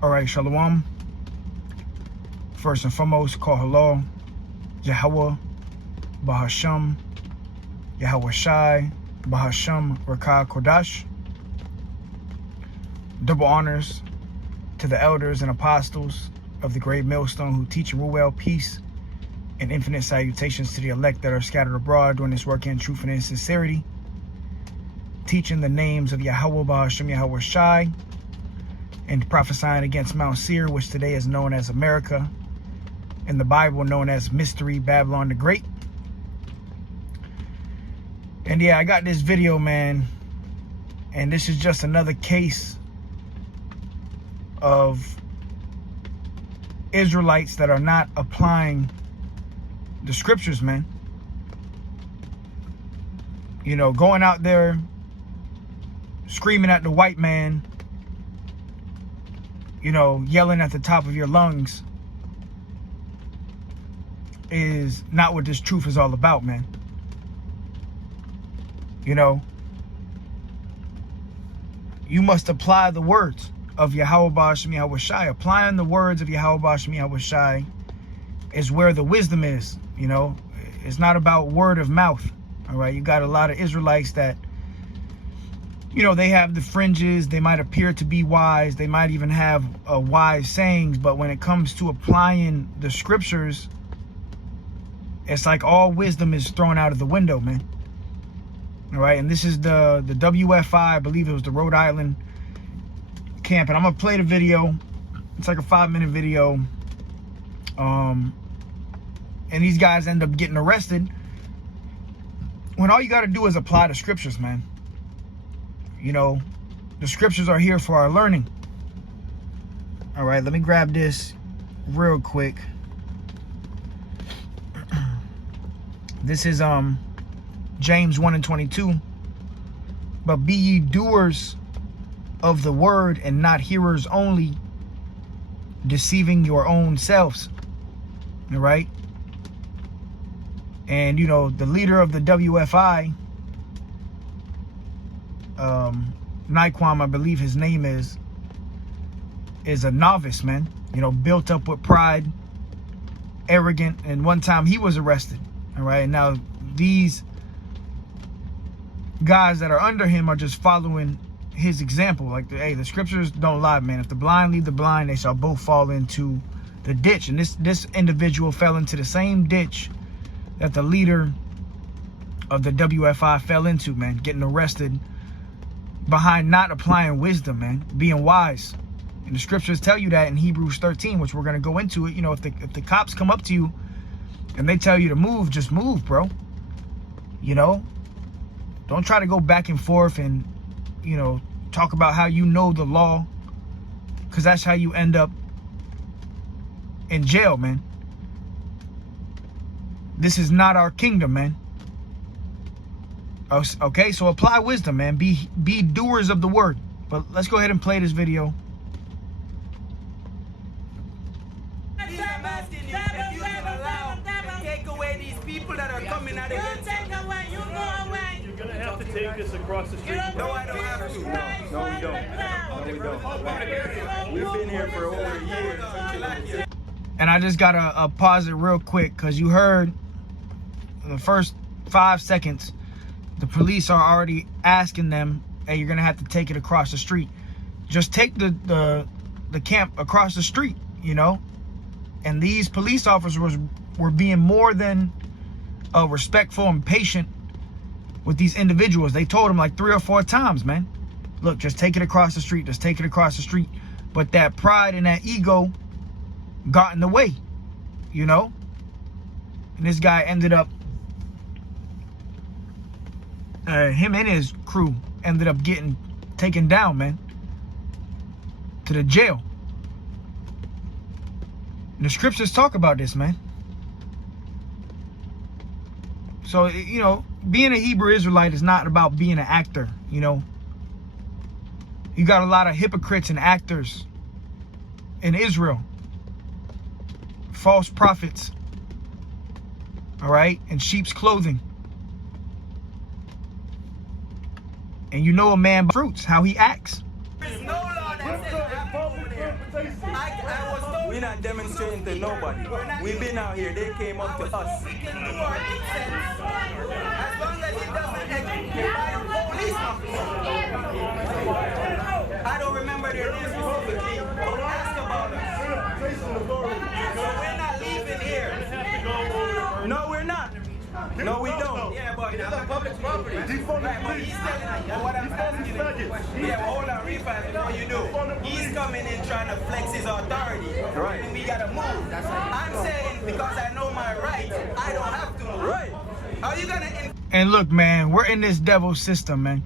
All right, Shalom. First and foremost, call hello, Yahweh, Bahasham, Yahweh Shai, Bahasham, Rakah Kodash. Double honors to the elders and apostles of the great millstone who teach and rule well, peace, and infinite salutations to the elect that are scattered abroad doing this work in truth and in sincerity, teaching the names of Yahweh, Bahasham, Yahweh Shai, and prophesying against Mount Seir, which today is known as America, in the Bible known as Mystery Babylon the Great. And yeah, I got this video, man, and this is just another case of Israelites that are not applying the scriptures, man. You know, going out there screaming at the white man, you know, yelling at the top of your lungs is not what this truth is all about, man. You know, you must apply the words of Yahweh Bahasham Yahweh Shai. Applying the words of Yahweh Bahasham Yahweh Shai is where the wisdom is, you know. It's not about word of mouth, all right? You got a lot of Israelites that, you know, they have the fringes, they might appear to be wise, they might even have wise sayings, but when it comes to applying the scriptures, it's like all wisdom is thrown out of the window, man. All right, and this is the WFI, I believe it was the Rhode Island camp, and I'm gonna play the video. It's like a 5-minute video. And these guys end up getting arrested when all you got to do is apply the scriptures, man. You know, the scriptures are here for our learning. All right, let me grab this real quick. This is James 1:22. But be ye doers of the word and not hearers only, deceiving your own selves. All right. And, you know, the leader of the WFI, Nyquam, I believe his name is a novice, man. You know, built up with pride, arrogant, and one time he was arrested. All right. And now these guys that are under him are just following his example. Like, hey, the scriptures don't lie, man. If the blind lead the blind, they shall both fall into the ditch. And this individual fell into the same ditch that the leader of the WFI fell into, man. Getting arrested behind not applying wisdom, man. Being wise. And the scriptures tell you that in Hebrews 13, which we're going to go into it. You know, if the cops come up to you and they tell you to move, just move, bro. You know, don't try to go back and forth and, you know, talk about how you know the law, because that's how you end up in jail, man. This is not our kingdom, man. Okay, so apply wisdom, man. Be doers of the word. But let's go ahead and play this video. Take this across the street. No, I don't have to. No, we don't. No, we don't. We've been here for over a year. And I just gotta pause it real quick, because you heard in the first 5 seconds, the police are already asking them, hey, you're gonna have to take it across the street. Just take the camp across the street, you know? And these police officers were being more than respectful and patient with these individuals. They told them like 3 or 4 times, man, look, just take it across the street. Just take it across the street. But that pride and that ego got in the way, you know? And this guy ended up, him and his crew ended up getting taken down, man, to the jail. And the scriptures talk about this, man. So, you know, being a Hebrew Israelite is not about being an actor, you know. You got a lot of hypocrites and actors in Israel. False prophets. All right? In sheep's clothing. And you know a man by fruits, how he acts. There's no law that says We're not demonstrating to nobody. We've been out here. They came up to us. We can do our incense as long as it doesn't execute by a police officer. I don't remember their names specifically, but ask about us. So we're not leaving here. No, we're not. No, we don't. Yeah, but it's a public property. Right, but he's telling you what I'm asking you. Yeah, well, hold on, refund before you do. He's coming in trying to flex his authority. Right. And we gotta move. I'm saying because I know my rights, I don't have to move. Right. Are you gonna... And look, man, we're in this devil system, man.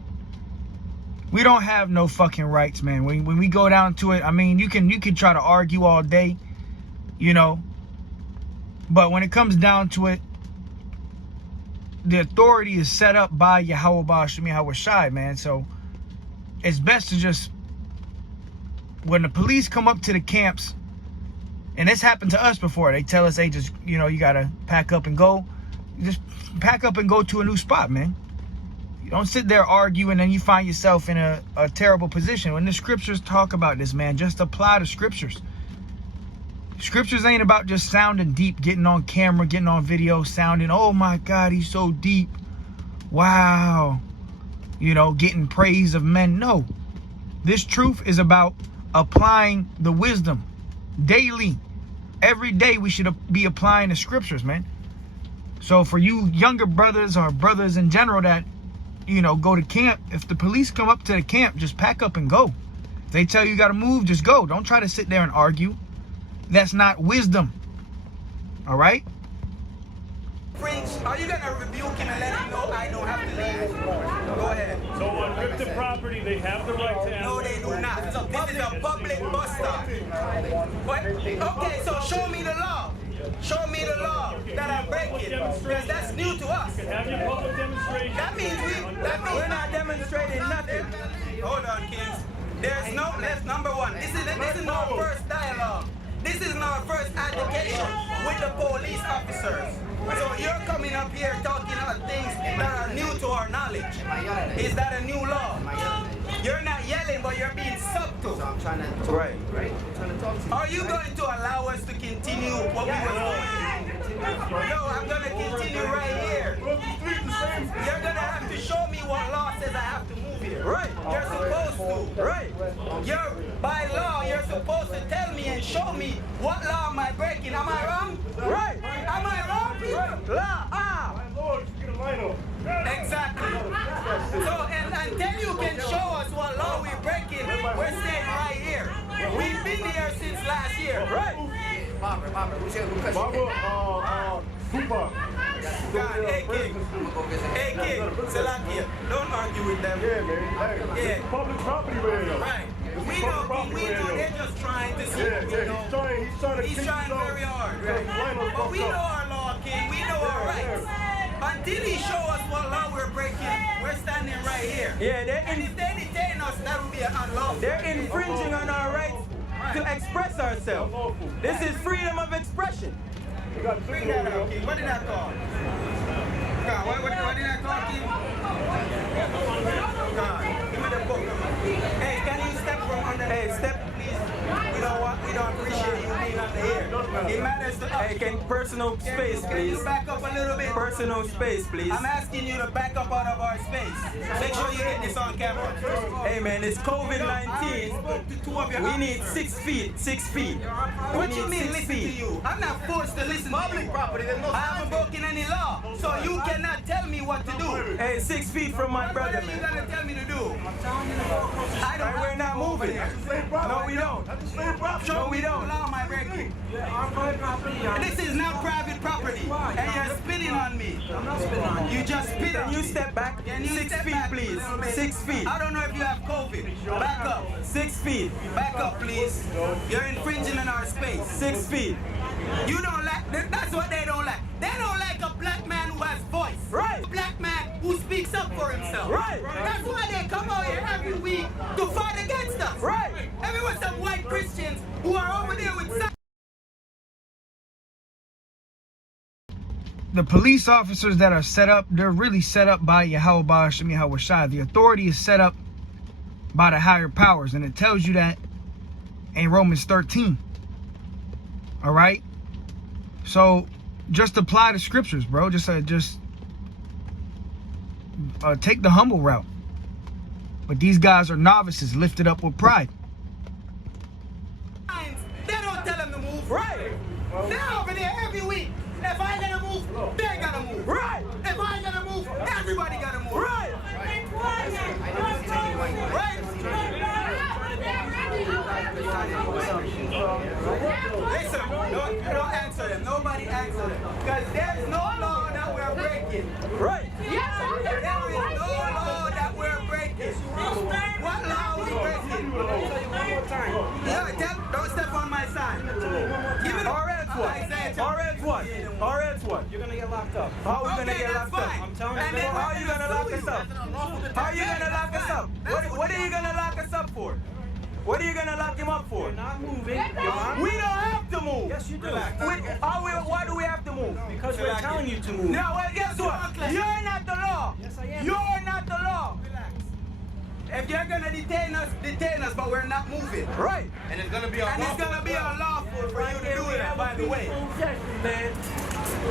We don't have no fucking rights, man. When we go down to it, I mean, you can try to argue all day, you know. But when it comes down to it, the authority is set up by Yahweh Ba'Shem Yahweh Shai, man. So it's best to just, when the police come up to the camps, and this happened to us before, they tell us, hey, just, you know, you gotta pack up and go. You just pack up and go to a new spot, man. You don't sit there arguing and you find yourself in a terrible position. When the scriptures talk about this, man, just apply the scriptures. Scriptures ain't about just sounding deep, getting on camera, getting on video, sounding, oh my God, he's so deep. Wow. You know, getting praise of men. No. This truth is about applying the wisdom daily. Every day we should be applying the scriptures, man. So for you younger brothers or brothers in general that, you know, go to camp, if the police come up to the camp, just pack up and go. If they tell you got to move, just go. Don't try to sit there and argue. That's not wisdom. All right? Fringe, are you gonna rebuke him and let him know I don't have to leave? Go ahead. So on crypto property, they have the right to ask. No, they do not. This is a public bus stop. But, okay, so show me the law. Show me the law that I'm breaking. Because that's new to us. Have your public demonstration. That means We're not demonstrating nothing. Hold on, Kings. There's no, that's number one. This is our first dialogue. This is our first altercation with the police officers. So you're coming up here talking about things that are new to our knowledge. Is that a new law? You're not yelling, but you're being subtle. So I'm trying to talk Right. to you, right? I'm trying to talk to you. Are you going to allow us to continue what we were doing? No, I'm going to continue right here. You're going to have to show me what law says I have to move here. Right. You're supposed to. Right. By law, you're supposed to tell me and show me what law am I breaking. Am I wrong? Right. Am I wrong, people? Law. Exactly. So, and until you can show us what law we're breaking, we're staying right here. We've been here since last year. Right. Barbara, who's your question? Tupac. God, hey, King. Hey, King. Salakia. Don't argue with them. Yeah, man. Hey, Yeah. it's public property radio. Right. We know they're just trying to see, you know. He's trying very hard, right? But we know our law, King. We know our rights. Until he show us what law we're breaking, we're standing right here. Yeah, And if they detain us, that would be unlawful. they're infringing on our rights to express ourselves. This is freedom of expression. Bring that up, King. What did that call? God, what did that call, King? God, give me the book. Hey, can you step from under? Hey, step. Please. You know what? We don't appreciate you being under here. It matters to us. Hey, can personal space, Can please? you back up a little bit? Personal space, please. I'm asking you to back up out of our space. Make sure you get this on camera. Hey, man, it's COVID-19. We need 6 feet. 6 feet. What We you need mean 6 listen to feet. you? I'm not forced to listen to you. Property, I haven't broken any law, so you cannot tell me what to do. Hey, 6 feet from my What brother, are you man. gonna tell me to do? I don't. We're not moving. No, we don't. Show No, we me the don't. law, my breaking. This is not private property, and you're spitting on me. I'm not spitting on you. You just spit on Can you me. step back? Can you 6 step feet, back a please. little bit? 6 feet. I don't know if you have COVID. Back up. 6 feet. Back up, please. You're infringing on our space. 6 feet. You don't like, that's what they don't like. They don't like a black man who has voice. Right. A black man who speaks up for himself. Right. That's why they come out here every week to fight against us. Right. Everyone, some white Christians who are over there with The police officers that are set up, they're really set up by Yahweh Ba'Shem Yahweh Shai. The authority is set up by the higher powers, and it tells you that and Romans 13. All right. So just apply the scriptures, bro. Just take the humble route. But these guys are novices lifted up with pride. They don't tell them to move. Right. They're over there every week. If I gotta move, they gotta move. Right. If I gotta move, everybody gotta move. Right. Listen, don't answer them. Nobody answer them. Because there's no law that we're breaking. Right. There is no law that we're breaking. What law are we breaking? Yeah, don't step on my sign. Give it Or else what? Or else what? Or else what? You're gonna get locked up. How are we gonna get locked up? I'm telling you. How are you gonna lock us up? How are you gonna lock us up? What are you gonna lock us up for? What are you gonna lock him up for? You're not moving. We don't have to move. Yes, you do. Why do we have to move? Because we're telling you to move. No, well, guess what? You're not the law. Yes, I am. You're not the law. If you're gonna detain us, but we're not moving. Right. And it's gonna be unlawful for you to do that, by the way. Man.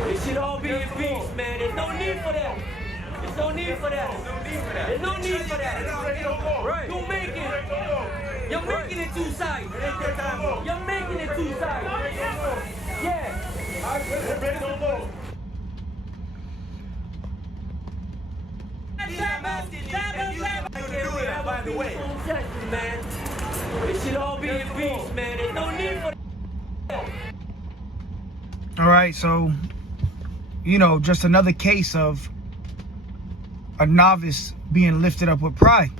It should all be in peace, man. There's no need for that. There's no need for that. There's no need for that. Right. You're making it two-sided. You're making it two-sided. Yeah. I'm asking you if you do that, by the way. Man. It should all be in peace, man. There's no need for that. All right, so, you know, just another case of a novice being lifted up with pride.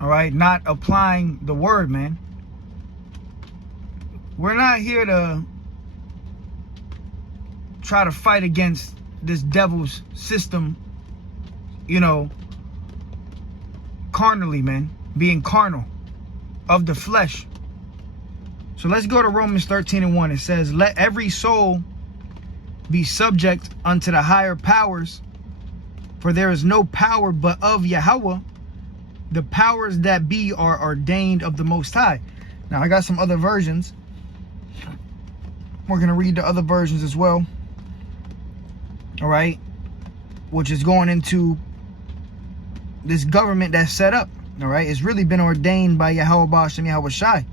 All right, not applying the word, man. We're not here to try to fight against this devil's system, you know, carnally, man, being carnal of the flesh. So let's go to Romans 13:1. It says, let every soul be subject unto the higher powers, for there is no power but of Yahweh. The powers that be are ordained of the Most High. Now, I got some other versions. We're going to read the other versions as well. All right. Which is going into this government that's set up. All right. It's really been ordained by Yahweh Bashem Yahweh Shai.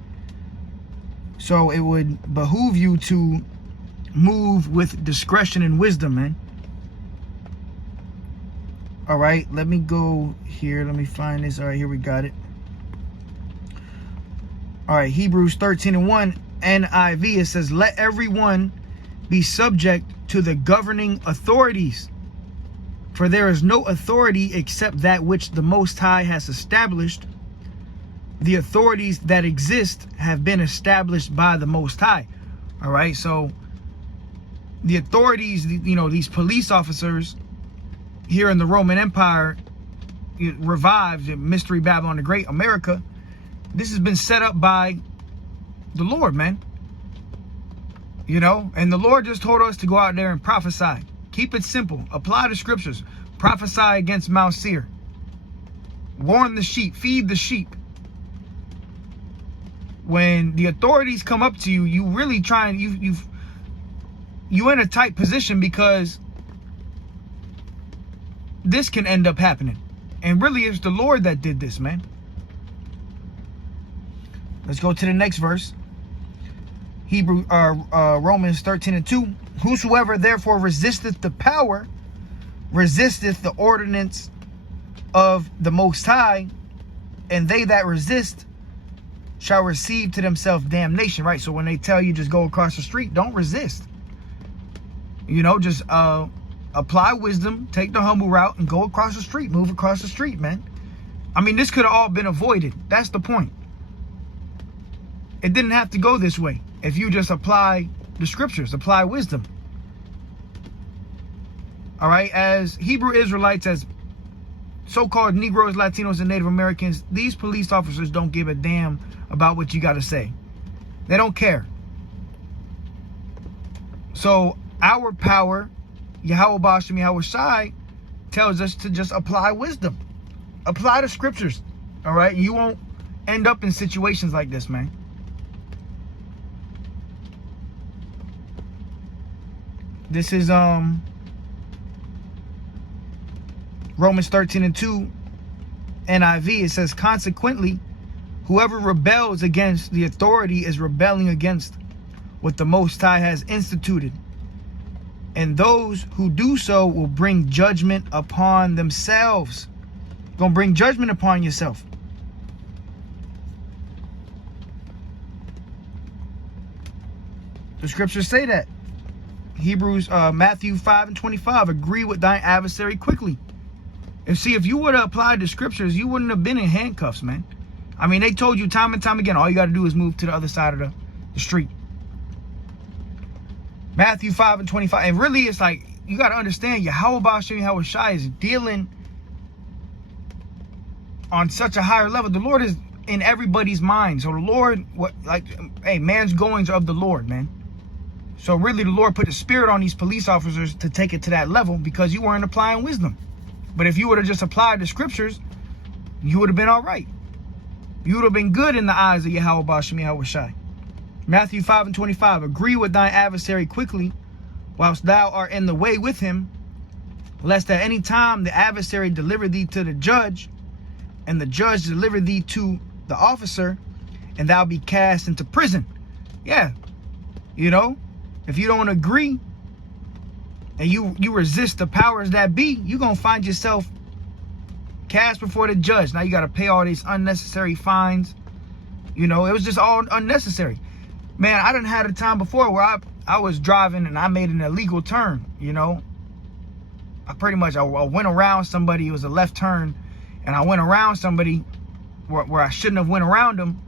So it would behoove you to move with discretion and wisdom, man. All right, let me go here. Let me find this. All right, here we got it. All right, Hebrews 13:1 NIV. It says, let everyone be subject to the governing authorities, for there is no authority except that which the Most High has established. The authorities that exist have been established by the Most High. All right, so the authorities, you know, these police officers here in the Roman Empire, revived in Mystery Babylon the Great, America, this has been set up by the Lord, man. You know, and the Lord just told us to go out there and prophesy. Keep it simple. Apply the scriptures. Prophesy against Mount Seir. Warn the sheep. Feed the sheep. When the authorities come up to you, you really try and you're in a tight position, because this can end up happening. And really, it's the Lord that did this, man. Let's go to the next verse. Romans 13:2. Whosoever therefore resisteth the power, resisteth the ordinance of the Most High, and they that resist shall receive to themselves damnation. Right? So when they tell you just go across the street, don't resist. You know, just apply wisdom, take the humble route, and go across the street. Move across the street, man. I mean, this could have all been avoided. That's the point. It didn't have to go this way if you just apply the scriptures, apply wisdom. All right, as Hebrew Israelites, as so-called Negroes, Latinos, and Native Americans, these police officers don't give a damn about what you got to say. They don't care. So our power, Yahweh Bashem Yahweh Shai, tells us to just apply wisdom. Apply the scriptures. All right, you won't end up in situations like this, man. This is Romans 13:2 NIV. It says, consequently, whoever rebels against the authority is rebelling against what the Most High has instituted. And those who do so will bring judgment upon themselves. Gonna bring judgment upon yourself. The scriptures say that. Matthew 5:25, agree with thine adversary quickly. And see, if you would have applied the scriptures, you wouldn't have been in handcuffs, man. I mean, they told you time and time again, all you got to do is move to the other side of the street. Matthew 5:25. And really, it's like, you got to understand, Yahweh Shai is dealing on such a higher level. The Lord is in everybody's mind. So the Lord, hey, man's goings are of the Lord, man. So really, the Lord put the spirit on these police officers to take it to that level because you weren't applying wisdom. But if you would have just applied the scriptures, you would have been all right. You would have been good in the eyes of Yahweh Bashem Yahweh Shai. Matthew 5:25, agree with thine adversary quickly, whilst thou art in the way with him, lest at any time the adversary deliver thee to the judge, and the judge deliver thee to the officer, and thou be cast into prison. Yeah, you know, if you don't agree and you resist the powers that be, you're going to find yourself cast before the judge. Now you got to pay all these unnecessary fines. You know, it was just all unnecessary. Man, I done had a time before where I was driving and I made an illegal turn, you know. I went around somebody. It was a left turn. And I went around somebody where I shouldn't have went around them.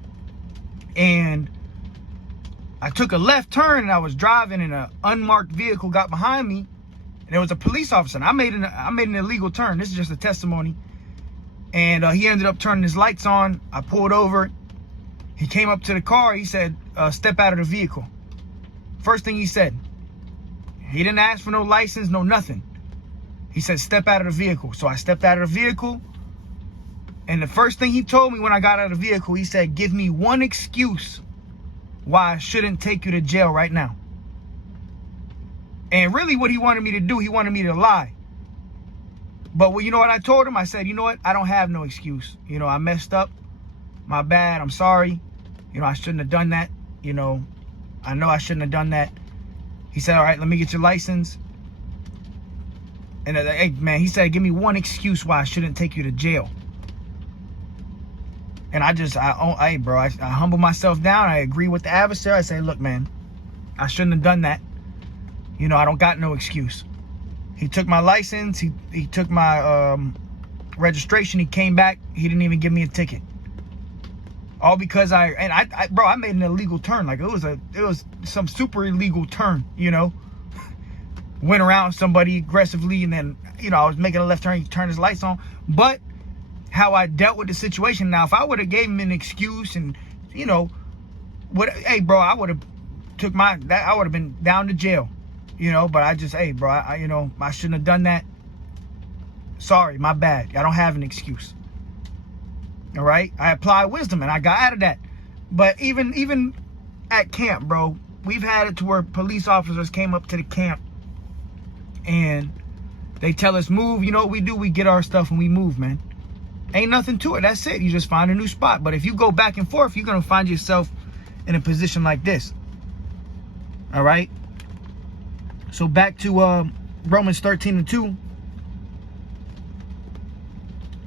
And I took a left turn and I was driving and an unmarked vehicle got behind me. And there was a police officer. And I made an illegal turn. This is just a testimony. And he ended up turning his lights on. I pulled over. He came up to the car. He said, step out of the vehicle. First thing he said. He didn't ask for no license, no nothing. He said, step out of the vehicle. So I stepped out of the vehicle. And the first thing he told me when I got out of the vehicle, he said, give me one excuse why I shouldn't take you to jail right now. And really what he wanted me to do, he wanted me to lie. But you know what I told him? I said, you know what? I don't have no excuse. You know, I messed up. My bad. I'm sorry. You know, I shouldn't have done that. You know I shouldn't have done that. He said, all right, let me get your license. And hey, man, he said, give me one excuse why I shouldn't take you to jail. And I humble myself down. I agree with the adversary. I say, look, man, I shouldn't have done that. You know, I don't got no excuse. He took my license. He took my registration. He came back. He didn't even give me a ticket. All because I made an illegal turn. Like it was some super illegal turn, you know. Went around somebody aggressively, and then, you know, I was making a left turn. He turned his lights on. But how I dealt with the situation. Now, if I would have gave him an excuse and, you know, hey, bro, I would have been down to jail, you know. But I just, hey, bro, I shouldn't have done that. Sorry, my bad. I don't have an excuse. All right, I applied wisdom and I got out of that. But even at camp, bro, we've had it to where police officers came up to the camp and they tell us move. You know what we do? We get our stuff and we move, man. Ain't nothing to it. That's it. You just find a new spot. But if you go back and forth, you're gonna find yourself in a position like this. All right. So back to Romans 13:2.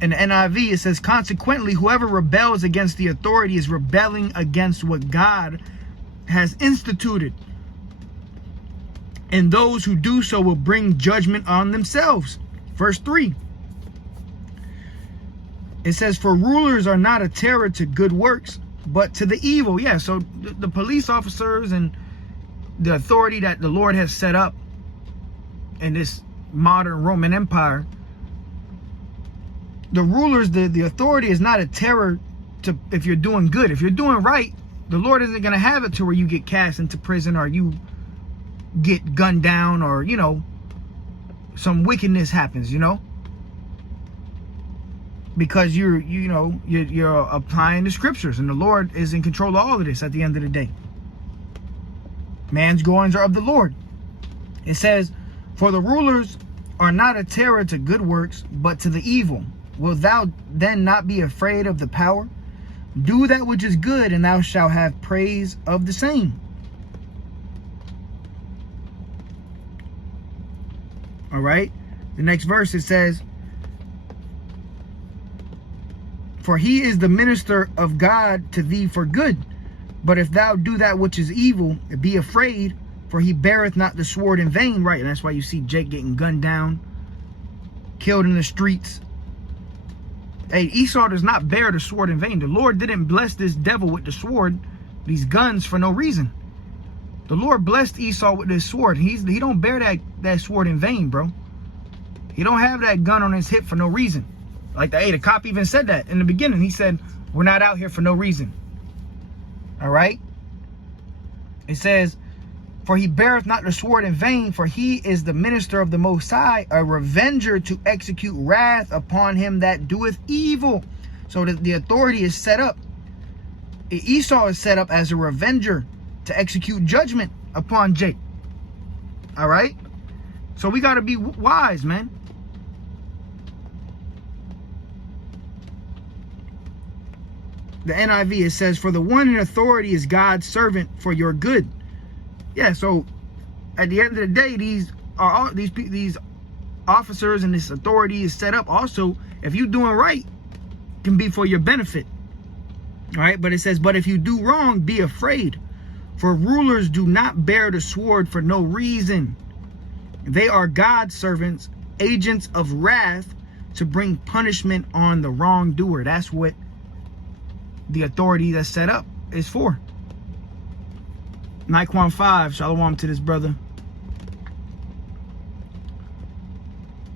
In the NIV, it says, consequently, whoever rebels against the authority is rebelling against what God has instituted. And those who do so will bring judgment on themselves. Verse 3. It says, for rulers are not a terror to good works, but to the evil. Yeah, so the police officers and the authority that the Lord has set up in this modern Roman Empire, the rulers, the authority is not a terror to if you're doing good. If you're doing right, the Lord isn't going to have it to where you get cast into prison or you get gunned down or, you know, some wickedness happens, you know, because you're applying the scriptures, and the Lord is in control of all of this at the end of the day. Man's goings are of the Lord. It says, for the rulers are not a terror to good works, but to the evil. Wilt thou then not be afraid of the power? Do that which is good, and thou shalt have praise of the same. All right. The next verse, it says, for he is the minister of God to thee for good. But if thou do that which is evil, be afraid, for he beareth not the sword in vain. Right, and that's why you see Jake getting gunned down, killed in the streets. Hey, Esau does not bear the sword in vain. The Lord didn't bless this devil with the sword, these guns, for no reason. The Lord blessed Esau with this sword. He don't bear that sword in vain, bro. He don't have that gun on his hip for no reason. Like the cop even said that in the beginning. He said, we're not out here for no reason. All right. It says, for he beareth not the sword in vain, for he is the minister of the Most High, a revenger to execute wrath upon him that doeth evil. So the authority is set up. Esau is set up as a revenger to execute judgment upon Jake. All right. So we got to be wise, man. The NIV, it says, for the one in authority is God's servant for your good. Yeah, so at the end of the day, these officers and this authority is set up also, if you're doing right, can be for your benefit. All right, but it says, but if you do wrong, be afraid. For rulers do not bear the sword for no reason. They are God's servants, agents of wrath, to bring punishment on the wrongdoer. That's what the authority that's set up is for. Naquan 5, shalom to this brother.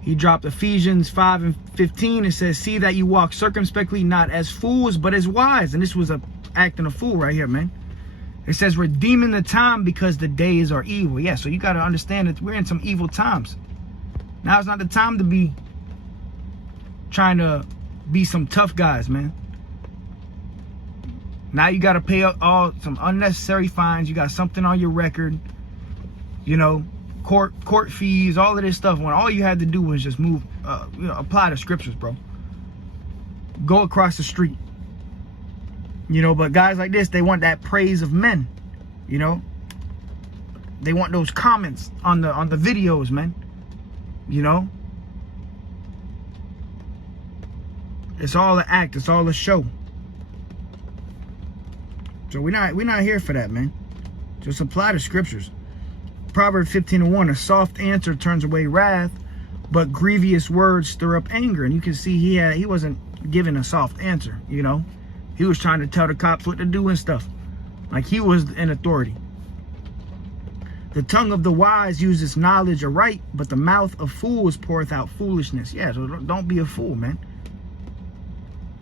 He dropped Ephesians 5 and 15. It says, see that you walk circumspectly, not as fools, but as wise. And this was acting a fool right here, man. It says, redeeming the time because the days are evil. Yeah, so you got to understand that we're in some evil times. Now it's not the time to be trying to be some tough guys, man. Now you got to pay all some unnecessary fines. You got something on your record, you know, court fees, all of this stuff. When all you had to do was just move, apply the scriptures, bro. Go across the street, you know. But guys like this, they want that praise of men, you know. They want those comments on the videos, man. You know, it's all an act. It's all a show. So we're not here for that, man. Just apply the scriptures. Proverbs 15:1, a soft answer turns away wrath, but grievous words stir up anger. And you can see he wasn't giving a soft answer, you know. He was trying to tell the cops what to do and stuff. Like he was in authority. The tongue of the wise uses knowledge aright, but the mouth of fools poureth out foolishness. Yeah, so don't be a fool, man.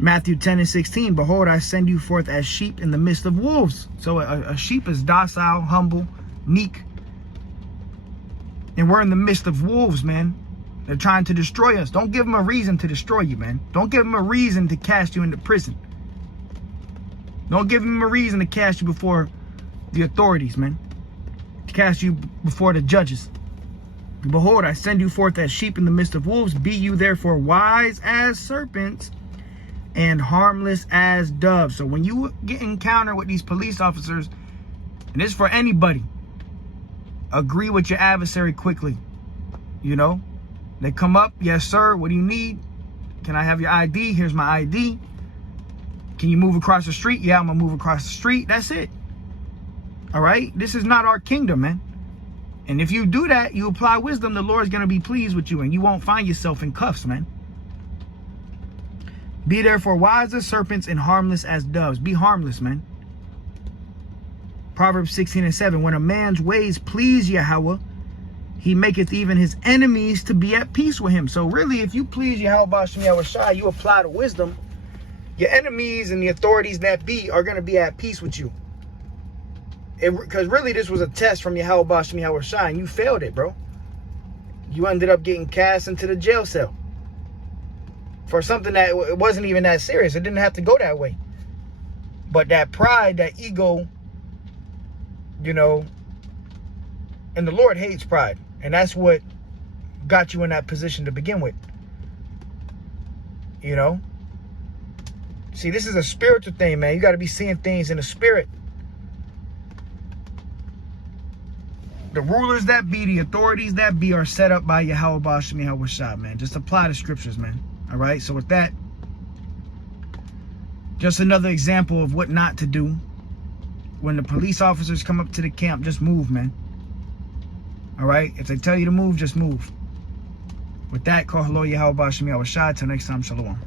Matthew 10 and 16, behold, I send you forth as sheep in the midst of wolves. So a sheep is docile, humble, meek. And we're in the midst of wolves, man. They're trying to destroy us. Don't give them a reason to destroy you, man. Don't give them a reason to cast you into prison. Don't give them a reason to cast you before the authorities, man. To cast you before the judges. Behold, I send you forth as sheep in the midst of wolves. Be you therefore wise as serpents and harmless as doves. So when you get encounter with these police officers, and this is for anybody, agree with your adversary quickly. You know, they come up, yes sir, what do you need? Can I have your ID? Here's my ID. Can you move across the street? Yeah, I'm gonna move across the street. That's it. All right, this is not our kingdom, man. And if you do that, you apply wisdom, the Lord's gonna be pleased with you, and you won't find yourself in cuffs, man. Be therefore wise as serpents and harmless as doves. Be harmless, man. Proverbs 16 and 7. When a man's ways please Yahweh, he maketh even his enemies to be at peace with him. So really, if you please Yahweh Shem Yahweh Shai, you apply the wisdom, your enemies and the authorities that be are going to be at peace with you. Because really, this was a test from Yahweh Shem Yahweh Shai, and you failed it, bro. You ended up getting cast into the jail cell for something that it wasn't even that serious. It didn't have to go that way. But that pride, that ego, you know, and the Lord hates pride. And that's what got you in that position to begin with. You know? See, this is a spiritual thing, man. You got to be seeing things in the spirit. The rulers that be, the authorities that be, are set up by Yahweh Ba'ashem Yahweh Shai, man. Just apply the scriptures, man. All right? So with that, just another example of what not to do. When the police officers come up to the camp, just move, man. All right? If they tell you to move, just move. With that, call hello Yahweh Ba'ashem Yahweh Shai. Till next time, shalom.